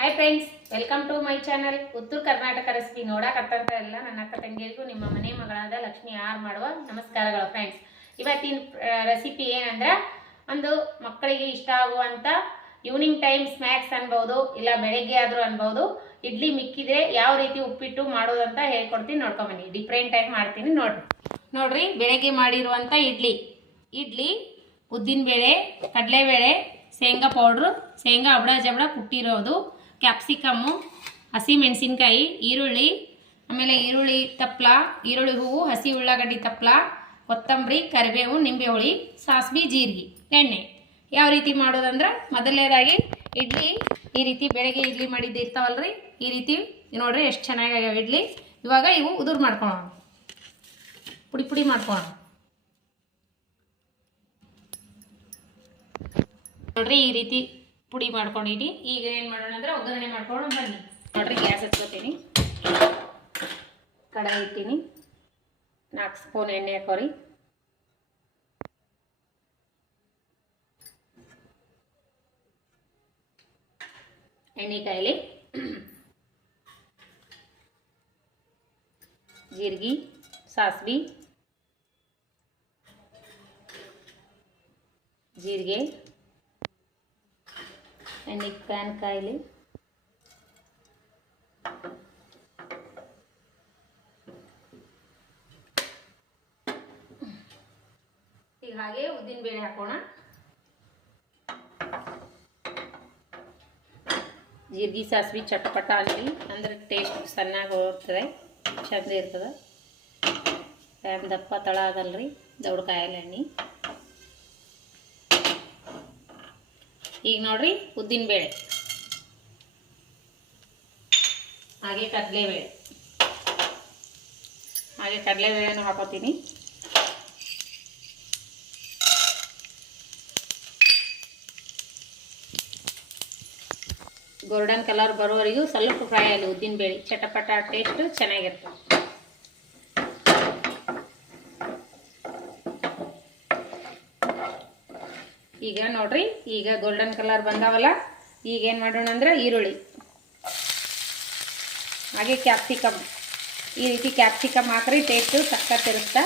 Hi friends, welcome to my channel. Uttara Karnataka recipe ನೋಡಕತ್ತಂತ ಎಲ್ಲ ನನ್ನ ಅಕ್ಕ ತಂಗಿಯರಿಗೂ ನಿಮ್ಮ ಮನೆ ಮಗಳಾದ ಲಕ್ಷ್ಮಿ ಆರ್ ಮಾಡುವ ನಮಸ್ಕಾರಗಳು. ಫ್ರೆಂಡ್ಸ್, ಇವತ್ತಿನ ರೆಸಿಪಿ ಏನಂದ್ರೆ ಒಂದು ಮಕ್ಕಳಿಗೆ ಇಷ್ಟ ಆಗುವಂತ ಈವ್ನಿಂಗ್ ಟೈಮ್ ಸ್ನ್ಯಾಕ್ಸ್ ಅನ್ಬಹುದು, ಇಲ್ಲ ಬೆಳಗ್ಗೆ ಆದ್ರೂ ಅನ್ಬಹುದು. ಇಡ್ಲಿ ಮಿಕ್ಕಿದ್ರೆ ಯಾವ ರೀತಿ ಉಪ್ಪಿಟ್ಟು ಮಾಡೋದಂತ ಹೇಳ್ಕೊಡ್ತೀನಿ, ನೋಡ್ಕೊಂಬನ್ನಿ. ಡಿಫ್ರೆಂಟ್ ಆಗಿ ಮಾಡ್ತೀನಿ ನೋಡ್ರಿ. ಬೆಳಗ್ಗೆ ಮಾಡಿರುವಂತ ಇಡ್ಲಿ ಉದ್ದಿನಬೇಳೆ, ಕಡಲೆಬೇಳೆ, ಶೇಂಗಾ ಪೌಡ್ರು, ಶೇಂಗಾ ಅಬಡ ಜಬಡ ಕುಟ್ಟಿರೋದು, ಕ್ಯಾಪ್ಸಿಕಮ್ಮು, ಹಸಿ ಮೆಣಸಿನ್ಕಾಯಿ, ಈರುಳ್ಳಿ, ಆಮೇಲೆ ಈರುಳ್ಳಿ ತಪ್ಪಲ, ಈರುಳ್ಳಿ ಹೂವು, ಹಸಿ ಉಳ್ಳಾಗಡ್ಡಿ ತಪ್ಪಲ, ಕೊತ್ತಂಬರಿ, ಕರಿಬೇವು, ನಿಂಬೆ ಹುಳಿ, ಸಾಸಿವೆ, ಜೀರಿಗೆ, ಎಣ್ಣೆ. ಯಾವ ರೀತಿ ಮಾಡೋದಂದ್ರೆ ಮೊದಲನೇದಾಗಿ ಇಡ್ಲಿ ಈ ರೀತಿ ಬೆಳಗ್ಗೆ ಇಡ್ಲಿ ಮಾಡಿದ್ದು ಇರ್ತಾವಲ್ರಿ, ಈ ರೀತಿ ನೋಡ್ರಿ ಎಷ್ಟು ಚೆನ್ನಾಗಾಗ್ಯಾವ ಇಡ್ಲಿ. ಇವಾಗ ಇವು ಉದುರು ಮಾಡ್ಕೊಳ್ಳೋಣ, ಪುಡಿ ಪುಡಿ ಮಾಡ್ಕೊಳ್ಳೋಣ. ನೋಡ್ರಿ ಈ ರೀತಿ ಪುಡಿ ಮಾಡ್ಕೊಂಡಿನಿ. ಈಗ ಏನು ಮಾಡೋಣ ಅಂದ್ರೆ ಒಗ್ಗರಣೆ ಮಾಡ್ಕೊಂಡು ಬನ್ನಿ. ನೋಡ್ರಿ ಗ್ಯಾಸ್ ಹಚ್ಕೋತೀನಿ, ಕಡಾಯಿ ಇಟ್ಟೀನಿ, 4 ಸ್ಪೂನ್ ಎಣ್ಣೆ ಹಾಕೋರಿ. ಎಣ್ಣೆ ಕಾಯಿಲಿ, ಜೀರಿಗೆ, ಸಾಸಿವೆ, ಜೀರಿಗೆ, ಎಣ್ಣೆ ಪ್ಯಾನ್ ಕಾಯಿಲಿ, ಈಗ ಹಾಗೆ ಉದ್ದಿನ ಬೇಳೆ ಹಾಕೋಣ. ಜೀರಿಗೆ ಸಾಸಿವೆ ಚಟಪಟ ಆಗಲಿ ಅಂದ್ರೆ ಟೇಸ್ಟ್ ಚೆನ್ನಾಗಿ ಹೋಗ್ತದೆ, ಚಂದ ಇರ್ತದೆ. ಪ್ಯಾನ್ ದಪ್ಪ ತಳ ಆಗಲ್ರಿ, ದೌಡ್ ಕಾಯಲ್ಲ ಎಣ್ಣೆ. ಈಗ ನೋಡ್ರಿ ಉದ್ದಿನ ಬೇಳೆ, ಹಾಗೆ ಕಡಲೆಬೇಳೆನೂ ಹಾಕೋತೀನಿ. ಗೋಲ್ಡನ್ ಕಲರ್ ಬರೋವರೆಗೂ ಸ್ವಲ್ಪ ಫ್ರೈ ಆಗಲಿ ಉದ್ದಿನ ಬೇಳೆ, ಚಟಪಟ ಟೇಸ್ಟ್ ಚೆನ್ನಾಗಿರ್ತದೆ. ಈಗ ನೋಡ್ರಿ, ಈಗ ಗೋಲ್ಡನ್ ಕಲರ್ ಬಂದಾವಲ್ಲ, ಈಗ ಏನು ಮಾಡೋಣ ಅಂದ್ರೆ ಈರುಳ್ಳಿ, ಹಾಗೆ ಕ್ಯಾಪ್ಸಿಕಮ್. ಈ ರೀತಿ ಕ್ಯಾಪ್ಸಿಕಮ್ ಹಾಕ್ರಿ, ಟೇಸ್ಟು ಸಕ್ಕತ್ತಿರುತ್ತೆ.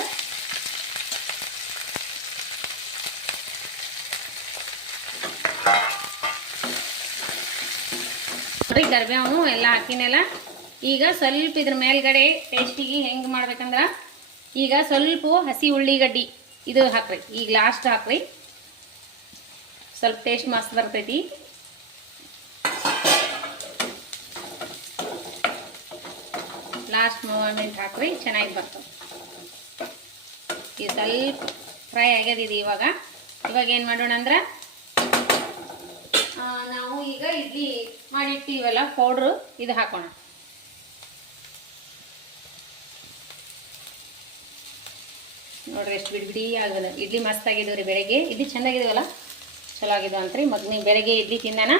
ನೋಡ್ರಿ ಕರಿಬೇವು ಎಲ್ಲ ಹಾಕಿನೆಲ್ಲ. ಈಗ ಸ್ವಲ್ಪ ಇದ್ರ ಮೇಲ್ಗಡೆ ಟೇಸ್ಟಿಗೆ ಹೆಂಗೆ ಮಾಡ್ಬೇಕಂದ್ರೆ, ಈಗ ಸ್ವಲ್ಪ ಹಸಿ ಉಳ್ಳಿಗಡ್ಡಿ ಇದು ಹಾಕ್ರಿ, ಈಗ ಲಾಸ್ಟ್ ಹಾಕ್ರಿ, ಸ್ವಲ್ಪ ಟೇಸ್ಟ್ ಮಸ್ತ್ ಬರ್ತೈತಿ. ಲಾಸ್ಟ್ ಮೂಮೆಂಟ್ ಹಾಕ್ರಿ, ಚೆನ್ನಾಗಿ ಬರ್ತದೆ. ಈಗ ಸ್ವಲ್ಪ ಫ್ರೈ ಆಗ್ಯದಿದೆ. ಇವಾಗ ಏನು ಮಾಡೋಣ ಅಂದ್ರೆ, ನಾವು ಈಗ ಇಡ್ಲಿ ಮಾಡಿರ್ತೀವಲ್ಲ ಪೌಡ್ರು, ಇದು ಹಾಕೋಣ. ನೋಡ್ರಿ ಎಷ್ಟು ಬಿಡಿ ಆಗದ ಇಡ್ಲಿ ಮಸ್ತ್ ಆಗಿದ್ವು ರೀ. ಬೆಳಗ್ಗೆ ಇಡ್ಲಿ ಚೆಂದಾಗಿದವಲ್ಲ, ಚಲೋ ಆಗಿದ್ವು ಅಂತ್ರಿ. ಮಗನಿಗೆ ಬೆಳಗ್ಗೆ ಇಡ್ಲಿ ತಿಂದಾನ.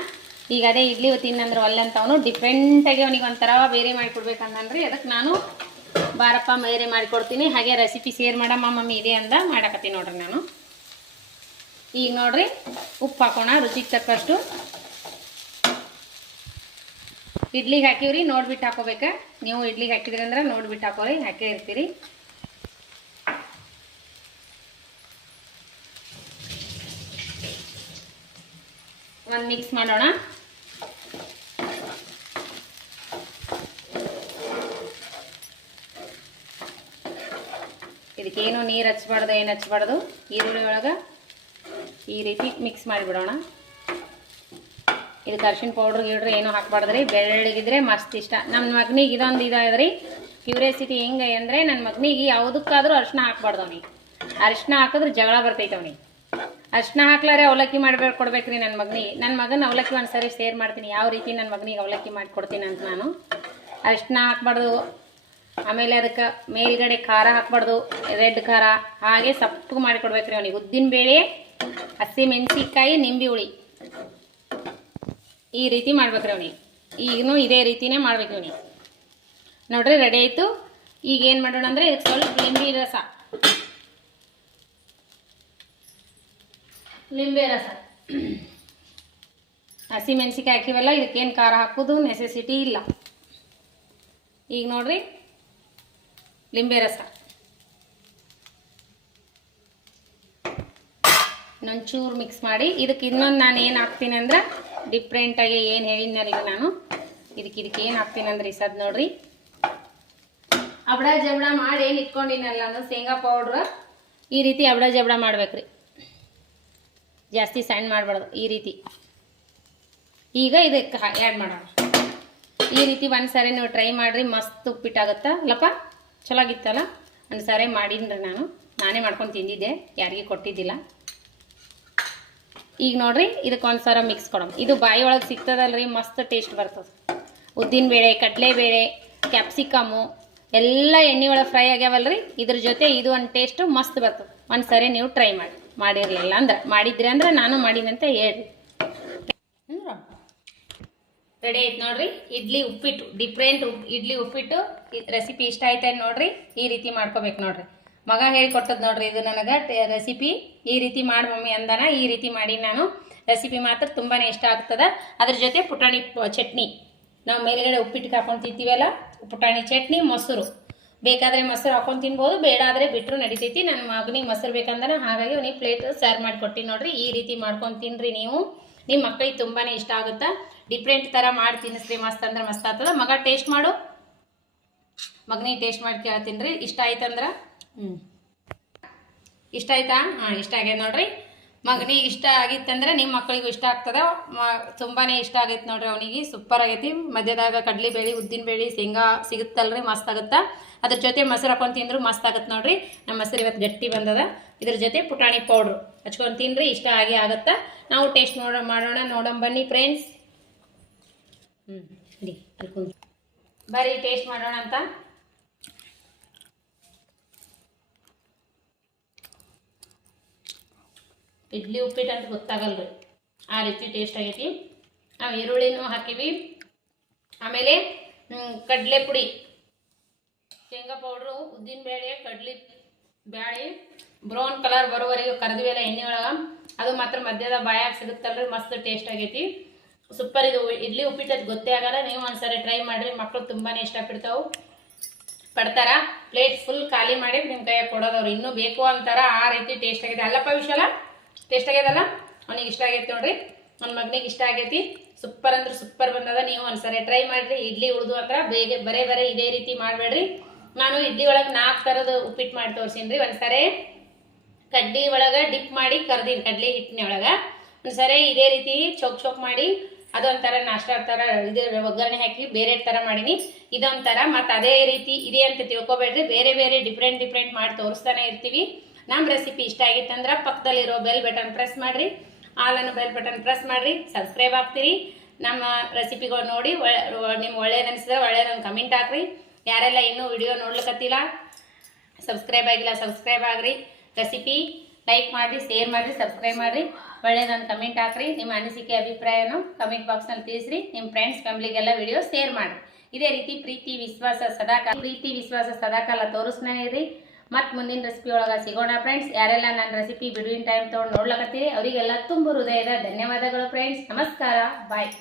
ಈಗ ಅದೇ ಇಡ್ಲಿ ತಿನ್ನಂದ್ರೆ ಅಲ್ಲಂತವನು ಡಿಫ್ರೆಂಟಾಗಿ ಅವನಿಗೆ ಒಂಥರ ಬೇರೆ ಮಾಡಿಕೊಡ್ಬೇಕಂದ್ರಿ. ಅದಕ್ಕೆ ನಾನು ಬಾರಪ್ಪ ಬೇರೆ ಮಾಡಿಕೊಡ್ತೀನಿ, ಹಾಗೆ ರೆಸಿಪಿ ಶೇರ್ ಮಾಡಮ್ಮ ಮಮ್ಮಿ ಇದೆ ಅಂದ ಮಾಡಕತ್ತೀನಿ ನೋಡ್ರಿ ನಾನು. ಈಗ ನೋಡ್ರಿ ಉಪ್ಪು ಹಾಕೋಣ ರುಚಿಗೆ ತಕ್ಕಷ್ಟು. ಇಡ್ಲಿಗೆ ಹಾಕಿವ್ರಿ, ನೋಡ್ಬಿಟ್ಟು ಹಾಕೋಬೇಕ. ನೀವು ಇಡ್ಲಿಗೆ ಹಾಕಿದ್ರಿ ಅಂದ್ರೆ ನೋಡ್ಬಿಟ್ಟು ಹಾಕೋರಿ, ಹಾಕೇ ಇರ್ತೀರಿ. ಒಂದು ಮಿಕ್ಸ್ ಮಾಡೋಣ. ಇದಕ್ಕೇನು ನೀರು ಹಚ್ಬಾರ್ದು, ಏನು ಹಚ್ಬಾರ್ದು. ಈರುಳ್ಳಿ ಒಳಗೆ ಈ ರೀತಿ ಮಿಕ್ಸ್ ಮಾಡಿಬಿಡೋಣ. ಇದಕ್ಕೆ ಅರ್ಶಿಣ ಪೌಡ್ರ್ ಗೀಡ್ರಿ ಏನೂ ಹಾಕ್ಬಾರ್ದ್ರಿ, ಬೆಳ್ಳಗಿದ್ರೆ ಮಸ್ತ್ ಇಷ್ಟ. ನಮ್ಮ ಮಗನಿಗೆ ಇದೊಂದು ಇದಾದ್ರಿ ಕ್ಯೂರಿಯಾಸಿಟಿ. ಹೆಂಗೆ ಅಂದರೆ, ನನ್ನ ಮಗನಿಗೆ ಯಾವುದಕ್ಕಾದ್ರೂ ಅರ್ಶಿನ ಹಾಕ್ಬಾರ್ದು. ಅವನಿಗೆ ಅರ್ಶಿನ ಹಾಕಿದ್ರೆ ಜಗಳ ಬರ್ತೈತೆ. ಅವನಿಗೆ ಅರ್ಶಿನ ಹಾಕ್ಲಾರೆ ಅವಲಕ್ಕಿ ಕೊಡ್ಬೇಕ್ರಿ ನನ್ನ ಮಗನಿಗೆ. ನನ್ನ ಮಗನ ಅವಲಕ್ಕಿ ಒಂದ್ಸರಿ ಶೇರ್ ಮಾಡ್ತೀನಿ, ಯಾವ ರೀತಿ ನನ್ನ ಮಗನಿಗೆ ಅವಲಕ್ಕಿ ಮಾಡಿಕೊಡ್ತೀನಿ ಅಂತ ನಾನು. ಅರ್ಶಿನ ಹಾಕ್ಬಾರ್ದು, ಆಮೇಲೆ ಅದಕ್ಕೆ ಮೇಲ್ಗಡೆ ಖಾರ ಹಾಕ್ಬಾರ್ದು, ರೆಡ್ ಖಾರ. ಹಾಗೆ ಸಪ್ಪಗೆ ಮಾಡಿಕೊಡ್ಬೇಕ್ರಿ ಅವನಿಗೆ. ಉದ್ದಿನ ಬೇಳೆ, ಹಸಿ ಮೆಣಸಿನ್ಕಾಯಿ, ನಿಂಬೆ ಹುಳಿ, ಈ ರೀತಿ ಮಾಡ್ಬೇಕ್ರಿ ಅವನಿಗೆ. ಈಗಲೂ ಇದೇ ರೀತಿನೇ ಮಾಡ್ಬೇಕು ಅವನಿಗೆ. ನೋಡ್ರಿ ರೆಡಿ ಆಯಿತು. ಈಗ ಏನು ಮಾಡೋಣ ಅಂದರೆ, ಇದಕ್ಕೆ ಸ್ವಲ್ಪ ಲಿಂಬೆ ರಸ ಹಸಿಮೆಣ್ಸಿಕಾಯಿ ಹಾಕಿವಲ್ಲ, ಇದಕ್ಕೇನು ಖಾರ ಹಾಕೋದು ನೆಸೆಸಿಟಿ ಇಲ್ಲ. ಈಗ ನೋಡ್ರಿ ಲಿಂಬೆ ರಸ ಇನ್ನೊಂಚೂರು ಮಿಕ್ಸ್ ಮಾಡಿ, ಇದಕ್ಕೆ ಇನ್ನೊಂದು ನಾನು ಏನು ಹಾಕ್ತೀನಿ ಅಂದ್ರೆ ಡಿಫ್ರೆಂಟಾಗಿ ಏನು ಹೇಳಿದ್ನಲ್ರಿ ನಾನು, ಇದಕ್ಕೆ ಏನು ಹಾಕ್ತೀನಿ ಅಂದ್ರೆ ಈ ಸದ್ ನೋಡ್ರಿ, ಅಬಡ ಜಬಡ ಮಾಡಿ ಏನು ಇಟ್ಕೊಂಡಿನಲ್ಲ ನಾನು ಶೇಂಗಾ ಪೌಡ್ರ್, ಈ ರೀತಿ ಅಬಡ ಜಬಡ ಮಾಡ್ಬೇಕ್ರಿ, ಜಾಸ್ತಿ ಸಣ್ಣ ಮಾಡಬಾರ್ದು. ಈ ರೀತಿ ಈಗ ಇದಕ್ಕೆ ಆ್ಯಡ್ ಮಾಡೋಣ. ಈ ರೀತಿ ಒಂದು ಸಾರಿ ನೀವು ಟ್ರೈ ಮಾಡಿರಿ, ಮಸ್ತ್ ಉಪ್ಪಿಟ್ಟಾಗುತ್ತಾ ಅಲ್ಲಪ್ಪ, ಚಲೋ ಆಗಿತ್ತಲ್ಲ. ಒಂದು ಸಾರಿ ಮಾಡೀನ್ರಿ, ನಾನೇ ಮಾಡ್ಕೊಂಡು ತಿಂದಿದ್ದೆ, ಯಾರಿಗೆ ಕೊಟ್ಟಿದ್ದಿಲ್ಲ. ಈಗ ನೋಡ್ರಿ ಇದಕ್ಕೆ ಒಂದು ಸಾರ ಮಿಕ್ಸ್ ಕೊಡೋಣ. ಇದು ಬಾಯಿ ಒಳಗೆ ಸಿಗ್ತದಲ್ರಿ, ಮಸ್ತ್ ಟೇಸ್ಟ್ ಬರ್ತದೆ. ಉದ್ದಿನಬೇಳೆ, ಕಡಲೆಬೇಳೆ, ಕ್ಯಾಪ್ಸಿಕಮ್ಮು ಎಲ್ಲ ಎಣ್ಣೆ ಒಳಗೆ ಫ್ರೈ ಆಗ್ಯಾವಲ್ರಿ, ಇದ್ರ ಜೊತೆ ಇದು ಒಂದು ಟೇಸ್ಟು ಮಸ್ತ್ ಬರ್ತದೆ. ಒಂದು ಸಾರಿ ನೀವು ಟ್ರೈ ಮಾಡಿರಲಿಲ್ಲ ಅಂದ್ರೆ, ಮಾಡಿದ್ರಿ ಅಂದ್ರೆ ನಾನು ಮಾಡೀನಂತ ಹೇಳ್ರಿ. ರೆಡಿ ಆಯ್ತು ನೋಡ್ರಿ ಇಡ್ಲಿ ಉಪ್ಪಿಟ್ಟು, ಡಿಫ್ರೆಂಟ್ ಇಡ್ಲಿ ಉಪ್ಪಿಟ್ಟು ರೆಸಿಪಿ ಇಷ್ಟ ಆಯ್ತು ನೋಡ್ರಿ. ಈ ರೀತಿ ಮಾಡ್ಕೋಬೇಕು ನೋಡ್ರಿ. ಮಗ ಹೇಳಿಕೊಟ್ಟದ್ ನೋಡ್ರಿ ಇದು ನನಗೆ ರೆಸಿಪಿ. ಈ ರೀತಿ ಮಾಡಿ ಮಮ್ಮಿ ಅಂದಾನ, ಈ ರೀತಿ ಮಾಡಿ ನಾನು. ರೆಸಿಪಿ ಮಾತ್ರ ತುಂಬಾ ಇಷ್ಟ ಆಗ್ತದೆ. ಅದ್ರ ಜೊತೆ ಪುಟಾಣಿ ಚಟ್ನಿ, ನಾವು ಮೇಲ್ಗಡೆ ಉಪ್ಪಿಟ್ಟಿಗೆ ಹಾಕೊಂಡು ತಿಂತೀವಲ್ಲ, ಪುಟಾಣಿ ಚಟ್ನಿ, ಮೊಸರು ಬೇಕಾದರೆ ಮೊಸರು ಹಾಕೊಂಡು ತಿನ್ಬೋದು, ಬೇಡ ಆದರೆ ಬಿಟ್ಟರು ನಡಿತೈತಿ. ನನ್ನ ಮಗನಿಗೆ ಮೊಸರು ಬೇಕಂದ್ರೆ ಹಾಗಾಗಿ ಅವನಿಗೆ ಪ್ಲೇಟ್ ಸರ್ವ್ ಮಾಡಿಕೊಟ್ಟಿನಿ ನೋಡ್ರಿ. ಈ ರೀತಿ ಮಾಡ್ಕೊಂಡು ತಿನ್ನಿರಿ ನೀವು, ನಿಮ್ಮ ಮಕ್ಕಳಿಗೆ ತುಂಬಾ ಇಷ್ಟ ಆಗುತ್ತಾ. ಡಿಫ್ರೆಂಟ್ ಥರ ಮಾಡಿ ತಿನ್ನಿಸ್ರಿ, ಮಸ್ತ್ ಅಂದ್ರೆ ಮಸ್ತ್ ಆಗ್ತದೆ. ಮಗ ಟೇಸ್ಟ್ ಮಾಡು, ಮಗನಿಗೆ ಟೇಸ್ಟ್ ಮಾಡಿ ಕೇಳ್ತೀನಿ ರೀ. ಇಷ್ಟ ಆಯ್ತಂದ್ರೆ ಇಷ್ಟ ಆಯ್ತಾ? ಹಾಂ, ಇಷ್ಟ ಆಗ್ಯದ ನೋಡ್ರಿ. ಮಗನಿಗೆ ಇಷ್ಟ ಆಗಿತ್ತಂದ್ರೆ ನಿಮ್ಮ ಮಕ್ಕಳಿಗೂ ಇಷ್ಟ ಆಗ್ತದ. ತುಂಬಾ ಇಷ್ಟ ಆಗೈತೆ ನೋಡ್ರಿ ಅವನಿಗೆ. ಸೂಪರ್ ಆಗೈತಿ. ಮಧ್ಯದಾಗ ಕಡ್ಲಿಬೇಳೆ, ಉದ್ದಿನಬೇಳೆ, ಶೇಂಗಾ ಸಿಗುತ್ತಲ್ರಿ, ಮಸ್ತ್ ಆಗುತ್ತಾ. ಅದ್ರ ಜೊತೆ ಮೊಸರು ಹಾಕೊಂಡು ತಿಂದ್ರು ಮಸ್ತ್ ಆಗುತ್ತೆ ನೋಡ್ರಿ. ನಮ್ಮ ಮೊಸರು ಇವತ್ತು ಗಟ್ಟಿ ಬಂದದ. ಇದ್ರ ಜೊತೆ ಪುಟಾಣಿ ಪೌಡ್ರು ಹಚ್ಕೊಂಡು ತಿನ್ರಿ, ಇಷ್ಟ ಆಗಿ ಆಗುತ್ತಾ. ನಾವು ಟೇಸ್ಟ್ ನೋಡೋಣ ಬನ್ನಿ ಫ್ರೆಂಡ್ಸ್. ಬರ್ರಿ ಟೇಸ್ಟ್ ಮಾಡೋಣ ಅಂತ. ಇಡ್ಲಿ ಉಪ್ಪಿಟ್ಟು ಅಂತ ಗೊತ್ತಾಗಲ್ರಿ, ಆ ರೀತಿ ಟೇಸ್ಟ್ ಆಗೈತಿ. ನಾವು ಈರುಳ್ಳಿನೂ ಹಾಕಿವಿ, ಆಮೇಲೆ ಕಡಲೆ ಪುಡಿ, ಶೇಂಗಾ ಪೌಡ್ರು, ಉದ್ದಿನಬೇಳೆ, ಕಡ್ಲಿ ಬೇಳೆ ಬ್ರೌನ್ ಕಲರ್ ಬರೋವರೆಗೆ ಕರೆದ್ವಿ ಎಲ್ಲ ಎಣ್ಣೆ ಒಳಗೆ. ಅದು ಮಾತ್ರ ಮಧ್ಯದ ಬಾಯಾಗ ಸಿಗುತ್ತಲ್ರಿ, ಮಸ್ತ್ ಟೇಸ್ಟ್ ಆಗೈತಿ. ಸೂಪರ್. ಇದು ಇಡ್ಲಿ ಉಪ್ಪಿಟ್ಟು ಅದು ಗೊತ್ತೇ ಆಗಲ್ಲ. ನೀವು ಒಂದ್ಸರಿ ಟ್ರೈ ಮಾಡಿರಿ, ಮಕ್ಕಳು ತುಂಬಾ ಪಡ್ತಾರ. ಪ್ಲೇಟ್ ಫುಲ್ ಖಾಲಿ ಮಾಡಿ ನಿಮ್ಮ ಕೈಯಾಗ ಕೊಡೋದವ್ರು, ಇನ್ನೂ ಬೇಕು ಅಂತಾರ. ಆ ರೀತಿ ಟೇಸ್ಟ್ ಆಗೈತಿ ಅಲ್ಲಪ್ಪ ವಿಶಾಲ? ಟೇಸ್ಟ್ ಆಗ್ಯದಲ್ಲ? ಅವನಿಗೆ ಇಷ್ಟ ಆಗೈತಿ ನೋಡ್ರಿ, ನನ್ನ ಮಗನಿಗೆ ಇಷ್ಟ ಆಗೈತಿ. ಸೂಪರ್ ಅಂದ್ರೆ ಸೂಪರ್ ಬಂದದ. ನೀವು ಒಂದ್ಸರಿ ಟ್ರೈ ಮಾಡಿರಿ. ಇಡ್ಲಿ ಉಳ್ದು ಅಂದ್ರೆ ಬರೇ ಇದೇ ರೀತಿ ಮಾಡಬೇಡ್ರಿ. ನಾನು ಇಡ್ಲಿ ಒಳಗೆ 4 ಥರದ ಉಪ್ಪಿಟ್ಟು ಮಾಡಿ ತೋರಿಸೀನಿ. ಒಂದ್ಸರಿ ಕಡ್ಲಿ ಒಳಗೆ ಡಿಪ್ ಮಾಡಿ ಕರ್ದೀನಿ, ಕಡ್ಲಿ ಹಿಟ್ಟಿನ ಒಳಗೆ. ಒಂದ್ಸರಿ ಇದೇ ರೀತಿ ಚೌಕ್ ಮಾಡಿ ಅದೊಂಥರ ನಾಷ್ಟಾ ಥರ ಇದು ಒಗ್ಗರಣೆ ಹಾಕಿ ಬೇರೆ ಥರ ಮಾಡೀನಿ. ಇದೊಂಥರ ಮತ್ತು ಅದೇ ರೀತಿ ಇದೆ ಅಂತ ತಿಳ್ಕೊಬೇಡ್ರಿ. ಬೇರೆ ಡಿಫ್ರೆಂಟ್ ಮಾಡಿ ತೋರಿಸ್ತಾನೆ ಇರ್ತೀವಿ. ನಮ್ಮ ರೆಸಿಪಿ ಇಷ್ಟ ಆಗಿತ್ತಂದ್ರೆ ಪಕ್ಕದಲ್ಲಿರೋ ಬೆಲ್ ಬಟನ್ ಪ್ರೆಸ್ ಮಾಡಿರಿ, ಆಲನ್ನು ಬೆಲ್ ಬಟನ್ ಪ್ರೆಸ್ ಮಾಡಿರಿ, ಸಬ್ಸ್ಕ್ರೈಬ್ ಆಗ್ತೀರಿ. ನಮ್ಮ ರೆಸಿಪಿಗಳು ನೋಡಿ ನಿಮ್ಗೆ ಒಳ್ಳೇದು ಅನಿಸಿದ್ರೆ ಒಳ್ಳೇದೊಂದು ಕಮೆಂಟ್ ಹಾಕ್ರಿ. ಯಾರೆಲ್ಲ ಇನ್ನೂ ವಿಡಿಯೋ ನೋಡ್ಲಿಕ್ಕತ್ತಿಲ್ಲ, ಸಬ್ಸ್ಕ್ರೈಬ್ ಆಗಿಲ್ಲ, ಸಬ್ಸ್ಕ್ರೈಬ್ ಆಗ್ರಿ. ರೆಸಿಪಿ ಲೈಕ್ ಮಾಡಿರಿ, ಶೇರ್ ಮಾಡಿರಿ, ಸಬ್ಸ್ಕ್ರೈಬ್ ಮಾಡಿರಿ. ಒಳ್ಳೇದೊಂದು ಕಮೆಂಟ್ ಹಾಕ್ರಿ. ನಿಮ್ಮ ಅನಿಸಿಕೆ ಅಭಿಪ್ರಾಯನೂ ಕಮೆಂಟ್ ಬಾಕ್ಸ್ನಲ್ಲಿ ತಿಳಿಸ್ರಿ. ನಿಮ್ಮ ಫ್ರೆಂಡ್ಸ್ ಫ್ಯಾಮಿಲಿಗೆಲ್ಲ ವಿಡಿಯೋ ಶೇರ್ ಮಾಡಿರಿ. ಇದೇ ರೀತಿ ಪ್ರೀತಿ ವಿಶ್ವಾಸ ಸದಾಕಾಲ ತೋರಿಸ್ತಾನೆ ಇರಿ. ಮತ್ತು ಮುಂದಿನ ರೆಸಿಪಿ ಒಳಗೆ ಸಿಗೋಣ ಫ್ರೆಂಡ್ಸ್. ಯಾರೆಲ್ಲ ನನ್ನ ರೆಸಿಪಿ ಬಿಡುವಿನ ಟೈಮ್ ತೊಗೊಂಡು ನೋಡ್ಲಕತ್ತೀರಿ ಅವರಿಗೆಲ್ಲ ತುಂಬ ಹೃದಯದ ಧನ್ಯವಾದಗಳು ಫ್ರೆಂಡ್ಸ್. ನಮಸ್ಕಾರ, ಬಾಯ್.